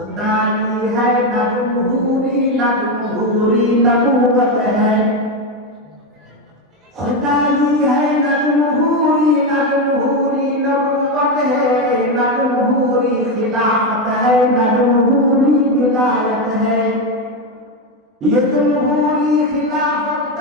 मस्तानी है नजमूरी नजमूरी नबूवत है खुदाई है नजमूरी नजमूरी नबूवत है नजमूरी खिलाफत है नजमूरी विलायत है ये जमहूरी खिलाफत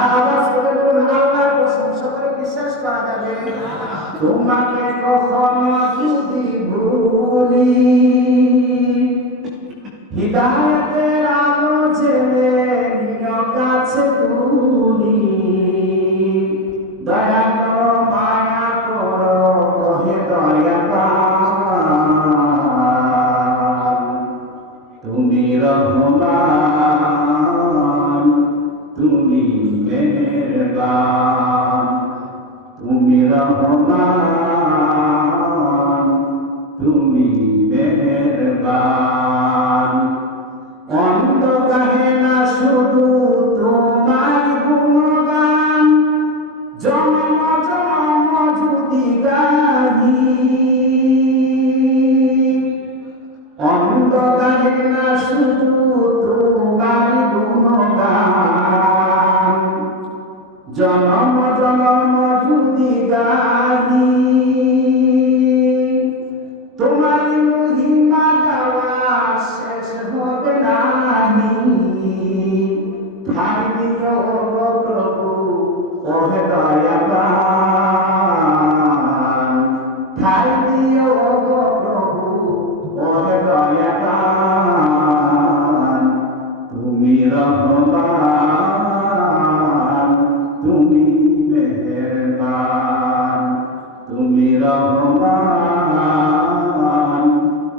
আর করে বলুন আল্লাহর প্রশংসা করে যাবে তোমাকে কখনো যদি ভুলি John রহমান,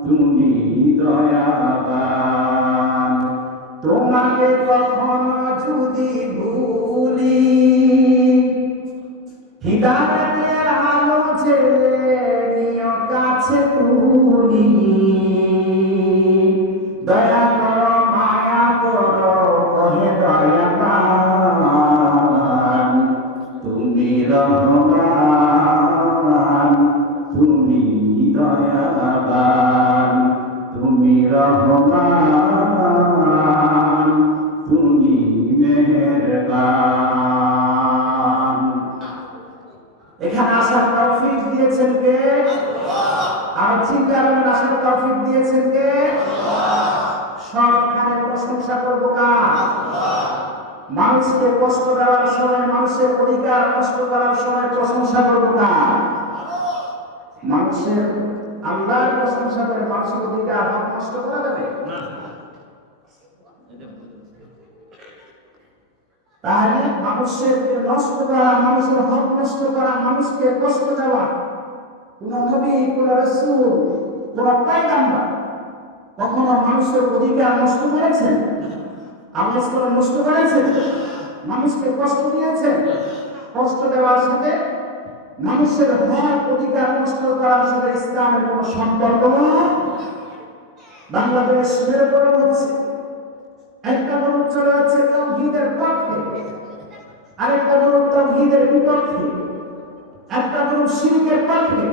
তুমি দয়াবান। তোমাকে কখনো যদি ভুলি হৃদয়ের আলো জেলে নিয় কাছে তুলি দয়া করো, মায়া করো ওহে দয়াবান। তুমি রহমান। এখানে আসার তৌফিক দিয়েছেন কে? আর চিন্তার আসার তৌফিক দিয়েছেন কে? সবখানে প্রশংসা করব কার? মানুষকে কষ্ট দেওয়ার সময় মানুষের অধিকার কষ্ট করার সময় প্রশংসা করব কার? মানুষের আল্লাহর প্রশংসা করে মানুষের অধিকার হক নষ্ট করা যাবে? তাহলে মানুষের নষ্ট করা, মানুষের হক নষ্ট করা, মানুষকে কষ্ট দেওয়া, কোন নবী, কোন রসুল, কোন পায়গাম্বার কখনো মানুষের অধিকার নষ্ট করেছেন? করে নষ্ট করেছেন? মানুষকে কষ্ট দিয়েছেন? কষ্ট দেওয়ার সাথে মানুষের হক, অধিকার নষ্ট করার সাথে ইসলামের কোনো সম্পর্ক বাংলাদেশ মেরুকরণ হচ্ছে একটা গ্রুপ চলে যাচ্ছে তৌহিদের পক্ষে। আরেকটা গ্রুপ তৌহিদের বিপক্ষে, একটা গ্রুপ শিরকের পক্ষে,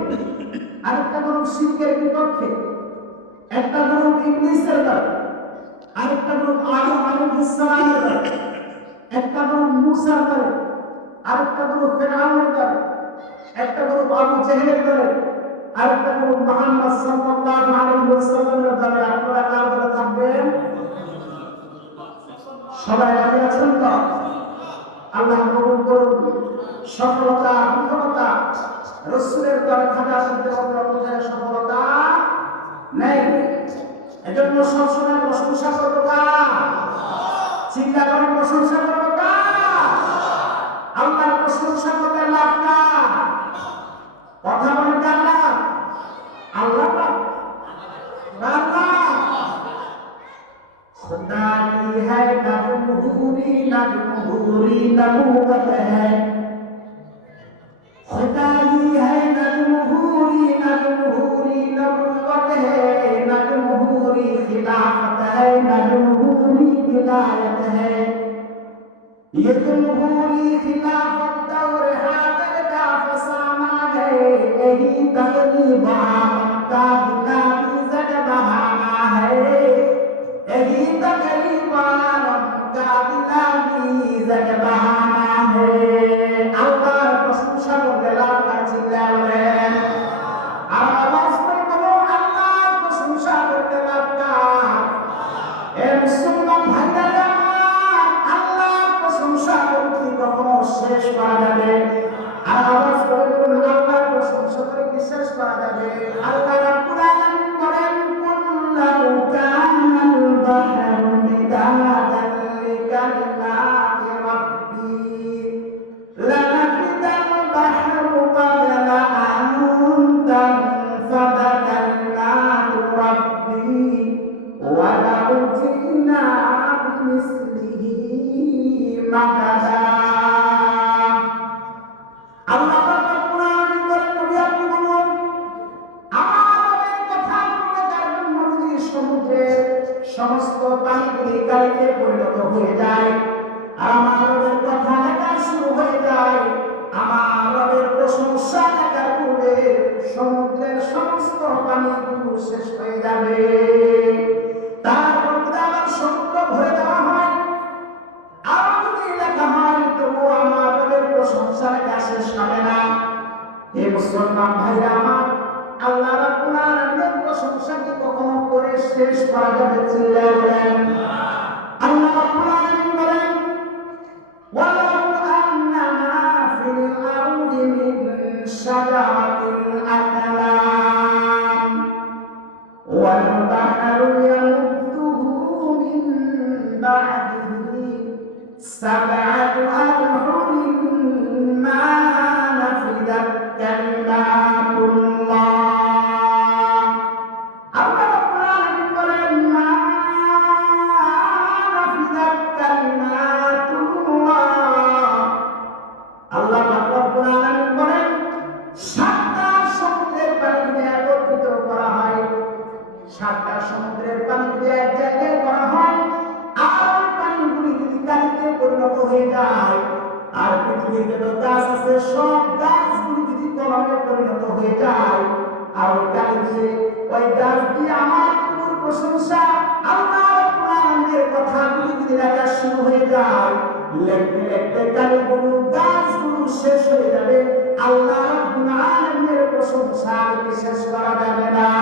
আরেকটা গ্রুপ শিরকের বিপক্ষে, একটা গ্রুপ ইংলিশের দল, আরেকটা গ্রুপ আদম আলাইহিস সালামের দল, একটা গ্রুপ মুসার দল, আরেকটা গ্রুপ ফেরাউনের দল, একটা গ্রুপ আবু জেহেলের দল, আরেকটা গ্রুপ মুহাম্মদ সাল্লাল্লাহু আলাইহি ওয়াসাল্লামের দলে। আপনারা কার দলে থাকবেন? সবাই রাজি আছেন তো? আল্লাহ কবুল করুন। সফলতা, বিফলতা, রসুলের দলে থাকা সত্ত্বেও কোথায় সফলতা নেই। এজন্য সবসময় প্রশংসা করব কার চিন্তা করে প্রশংসা করব কার আল্লাহর প্রশংসা করলে লাভ কার কথা বলেন কার আল্লাহ पूरी लग पूरी नबूवत है। खुदाई है नजमहूरी नजमहूरी नबूवत है। नजमहूरी खिलाफत है नजमहूरी विलायत है। ये तो जमहूरी खिलाफत दौर हाजिर का फसाना है। यही तकलीबा का गुलाबी जग बहाना है। यही तकलीबा capitaliza é que é barra na. Né? நாம் মুসলমান ভাইরা আমার, আল্লাহ রাব্বুল আলামিনের প্রশংসা কি কখনো করে শেষ করা যাবে চিল্লায় বলেন না। দিতে চাই, আর গালি দিয়ে ওই গাছ আমার কোনো প্রশংসা? আল্লাহ কোরআনের কথাগুলি যদি লেখা শুরু হয়ে যায়, লেখতে লেখতে গালি কোনো গাছগুলো শেষ হয়ে যাবে। আল্লাহ প্রশংসা শেষ করা যাবে না।